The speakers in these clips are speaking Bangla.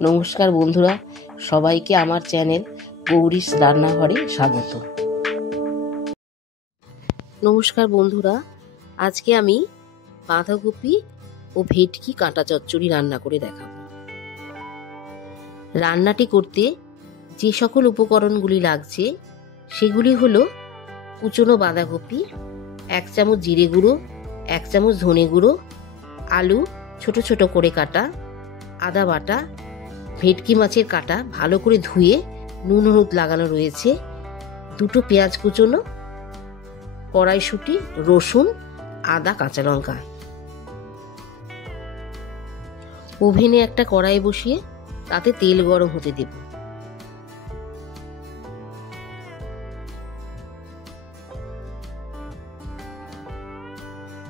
নমস্কার বন্ধুরা, সবাইকে আমার চ্যানেল গৌরীস রান্নাঘরে স্বাগত। নমস্কার বন্ধুরা, আজকে আমি বাঁধাকপি ও ভেটকি কাঁটা চচ্চড়ি রান্না করে দেখাবো। রান্নাটি করতে যে সকল উপকরণগুলি লাগছে সেগুলি হলো কুচনো বাঁধাকপি, 1 চামচ জিরে গুঁড়ো, 1 চামচ ধনে গুঁড়ো, আলু ছোট ছোট করে কাটা, আদা বাটা, ভেটকি মাছের কাটা ভালো করে ধুয়ে নুন হলুদ লাগানো রয়েছে, 2টো পেঁয়াজ কুচোনো, কড়াইশুঁটি, রসুন, আদা, কাঁচা লঙ্কা। ওভেনে একটা কড়াই বসিয়ে তাতে তেল গরম হতে দেব।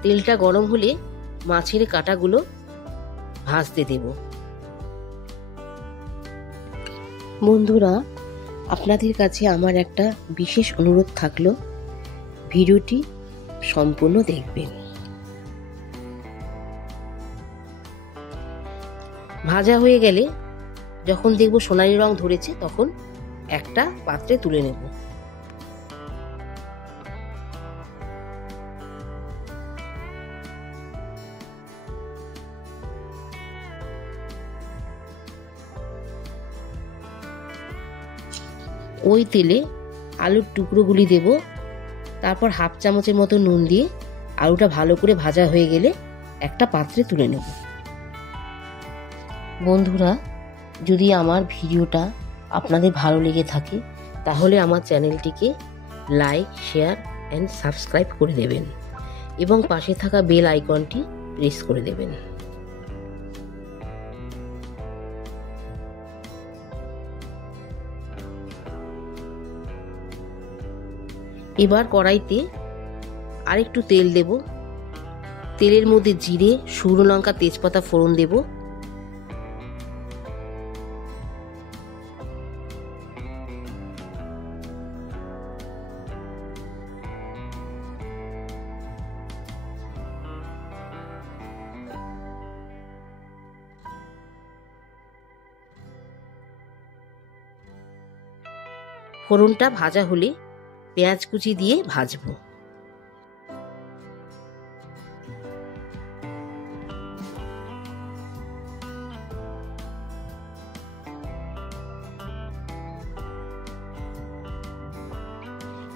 তেলটা গরম হলে মাছের কাঁটাগুলো ভাজতে দেব। বন্ধুরা, আপনাদের কাছে আমার একটা বিশেষ অনুরোধ থাকলো, ভিডিওটি সম্পূর্ণ দেখবেন। ভাজা হয়ে গেলে যখন দেখব সোনালী রং ধরেছে তখন একটা পাত্রে তুলে নেব। ওই তেলে আলুর টুকরোগুলি দেব, তারপর 1/2 চামচের মতো নুন দিয়ে আলুটা ভালো করে ভাজা হয়ে গেলে একটা পাত্রে তুলে নেব। বন্ধুরা, যদি আমার ভিডিওটা আপনাদের ভালো লেগে থাকে তাহলে আমার চ্যানেলটিকে লাইক, শেয়ার অ্যান্ড সাবস্ক্রাইব করে দেবেন এবং পাশে থাকা বেল আইকনটি প্রেস করে দেবেন। এবার কড়াইতে আরেকটু তেল দেব। তেলের মধ্যে জিরে, শুকনো লঙ্কা, তেজপাতা ফোড়ন দেব। ফোড়নটা ভাজা হলে পেঁয়াজ কুচি দিয়ে ভাজবো।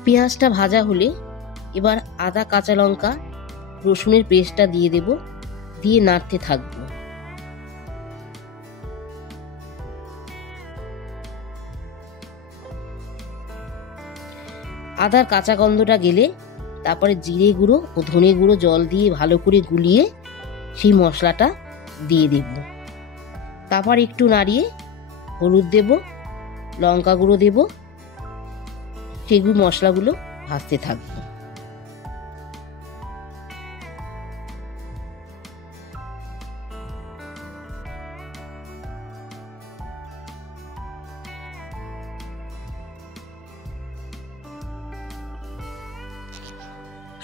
পেঁয়াজটা ভাজা হলে এবার আদা, কাঁচা লঙ্কা, রসুনের পেস্টটা দিয়ে দেব, দিয়ে নাড়তে থাকবো। আদার কাঁচা গন্ধটা গেলে তারপরে জিরে গুঁড়ো ও ধনে গুঁড়ো জল দিয়ে ভালো করে গুলিয়ে সেই মশলাটা দিয়ে দেব। তারপর একটু নাড়িয়ে হলুদ দেব, লঙ্কা গুঁড়ো দেব, সেগুলো মশলাগুলো ভাজতে থাকবো।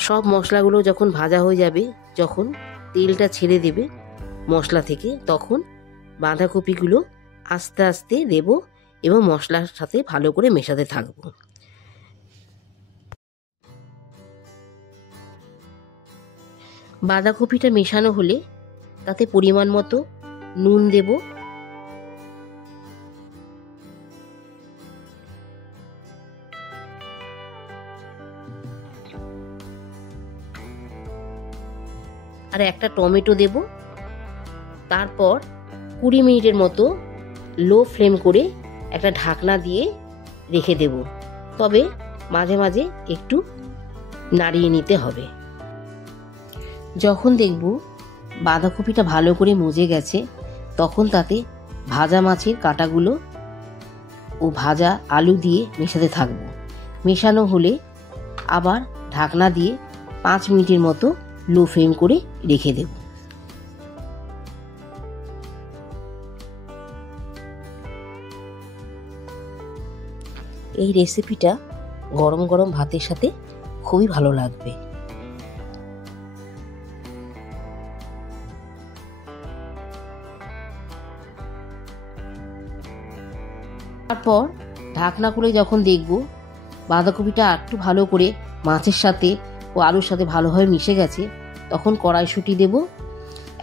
সব মশলাগুলো যখন ভাজা হয়ে যাবে, যখন তেলটা ছেড়ে দেবে মশলা থেকে, তখন বাঁধাকপিগুলো আস্তে আস্তে দেব এবং মশলার সাথে ভালো করে মেশাতে থাকবো। বাঁধাকপিটা মেশানো হলে তাতে পরিমাণ মতো নুন দেব, আর একটা টমেটো দেব। তারপর 20 মিনিটের মতো লো ফ্লেম করে একটা ঢাকনা দিয়ে রেখে দেব, তবে মাঝে মাঝে একটু নাড়িয়ে নিতে হবে। যখন দেখব বাঁধাকপিটা ভালো করে মজে গেছে তখন তাতে ভাজা মাছের কাঁটাগুলো ও ভাজা আলু দিয়ে মেশাতে থাকব। মেশানো হলে আবার ঢাকনা দিয়ে 5 মিনিটের মতো লো ফ্লেম করে রেখে দেব। এই রেসিপিটা গরম গরম ভাতের সাথে খুবই ভালো লাগবে। তারপর ঢাকনা খুলে যখন দেখব বাঁধাকপিটা একটু ভালো করে মাছের সাথে ও আলুর সাথে ভালোভাবে মিশে গেছে, তখন কড়াইশুঁটি দেব,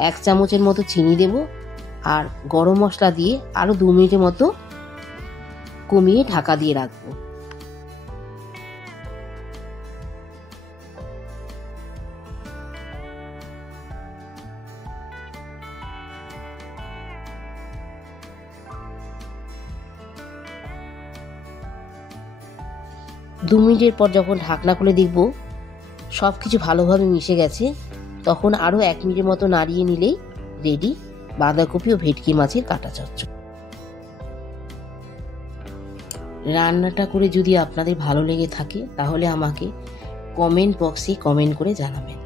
1 চামচের মতো চিনি দেব, আর গরম মশলা দিয়ে আরও 2 মিনিটের মতো কমিয়ে ঢাকা দিয়ে রাখবো। দু মিনিটের পর যখন ঢাকনা খুলে দেখব সব কিছু ভালোভাবে মিশে গেছে, তখন আরও 1 মিনিটের মতো নাড়িয়ে নিলেই রেডি বাঁধাকপি ও ভেটকি মাছের কাটা চচ্চড়ি। রান্নাটা করে যদি আপনাদের ভালো লেগে থাকে তাহলে আমাকে কমেন্ট বক্সে কমেন্ট করে জানাবেন।